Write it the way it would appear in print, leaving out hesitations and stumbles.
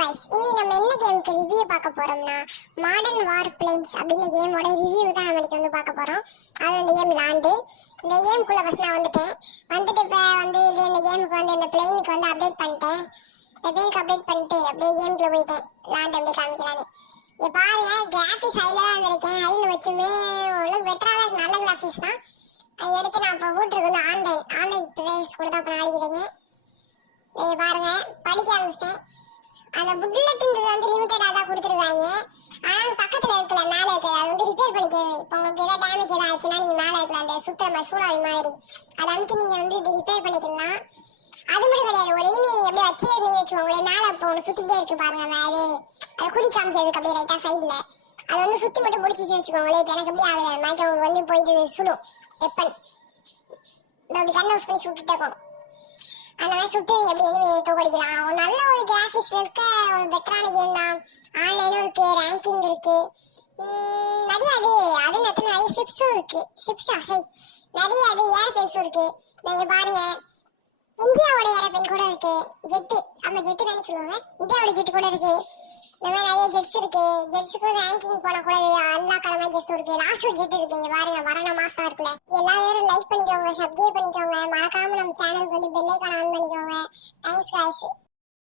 Guys இன்னி நம்ம என்ன கேமுக்கு ரிவ்யூ பார்க்க போறோம்னா மாடர்ன் வார் பிளேன்ஸ் அப்படிங்கிற கேமோட ரிவ்யூ தான் நம்ம இன்னைக்கு வந்து பார்க்க போறோம். அது இந்த கேம் விளையாண்டு இந்த கேமுக்குள்ள ஃபர்ஸ்ட் நான் வந்துட்டேன். வந்துட்டு இப்போ வந்து இது இந்த கேமுக்கு வந்து இந்த பிளேனுக்கு வந்து அப்டேட் பண்ணிட்டேன். இந்த பிளேனுக்கு அப்டேட் பண்ணிட்டு அப்படியே கேமுக்குள்ள போயிட்டேன். விளையாண்டு அப்படியே காமிக்கலான்னு. இங்க பாருங்க கிராஃபிக்ஸ் ஹைல தான் வந்திருக்கேன். ஹைல வச்சுமே ஓரளவுக்கு பெட்டரா தான் நல்ல கிராஃபிக்ஸ் தான். அதை எடுத்து நான் இப்போ போட்டுருக்கு வந்து ஆன்லைன் ட்ரேஸ் கூட தான் இப்போ ஆடிக்கிறேன். பாருங்க படிக்க ஆரம்பிச்சிட்டேன். அந்த புல்லட்ன்றது வந்து லிமிட்டடா தான் கொடுத்துருக்காங்க. ஆனா பக்கத்துல இருக்கல மேல இருக்கிறது அது வந்து ரிப்பேர் பண்ணிக்கிறது. இப்போ உங்களுக்கு ஏதாவது டேமேஜ் ஏதாவது ஆச்சுன்னா நீங்க மேல இருக்கல அந்த சுத்தர சூடாவி மாதிரி அதை அமுக்கி நீங்க வந்து இது ரிப்பேர் பண்ணிக்கலாம். அது மட்டும் கிடையாது, ஒரு எனிமி எப்படி வச்சே இருந்து வச்சுக்கோங்களேன், மேல இப்போ ஒன்று சுத்திக்கிட்டே இருக்கு பாருங்க மேலே, அதை குடி காமிக்கிறதுக்கு அப்படியே ரைட்டா சைட்ல அதை வந்து சுத்தி மட்டும் பிடிச்சிச்சு வச்சுக்கோங்களேன். இப்போ எனக்கு எப்படி ஆகுது மைக்கை வந்து போயிட்டு சுடும் வெப்பன் அப்படி கண்ணை யூஸ் பண்ணி சுட்டுட்டே இருக்கும். அந்த மாதிரி சுட்டு எப்படி எனிமி தோக்கடிக்கலாம். ஒரு நல்ல ஒரு கிராஃபிக்ஸ் இருக்க ஒரு பெட்டரான கேம் தான். ஆன்லைனும் இருக்கு, ரேங்கிங் இருக்கு, நிறைய அதே நேரத்தில் நிறைய ஷிப்ஸும் இருக்கு. நிறைய ஏரோப்ளேன்ஸும் இருக்கு. நீங்க பாருங்க இந்தியாவோட ஏரோப்ளேன் கூட இருக்கு, ஜெட்டு, ஆமா ஜெட்டு தானே சொல்லுவாங்க, இந்தியாவோட ஜெட்டு கூட இருக்கு. இந்த மாதிரி நிறைய ஜெட்ஸ் இருக்கு. ஜெட்ஸுக்கு ரேங்கிங் போன கூட அன்லாக் ஆன மாதிரி ஜெட்ஸ் இருக்கு. லாஸ்ட் ஒரு ஜெட் இருக்கு. இங்க பாருங்க வரண மாசம் இருக்குல்ல. எல்லாரும் லைக் பண்ணிக்கோங்க, சப்ஸ்கிரைப் பண்ணிக்கோங்க, மறக்காம நம்ம சேனலுக்கு வந்து பெல் ஐகான் ஆன் பண்ணிக்கோங்க. Thanks guys.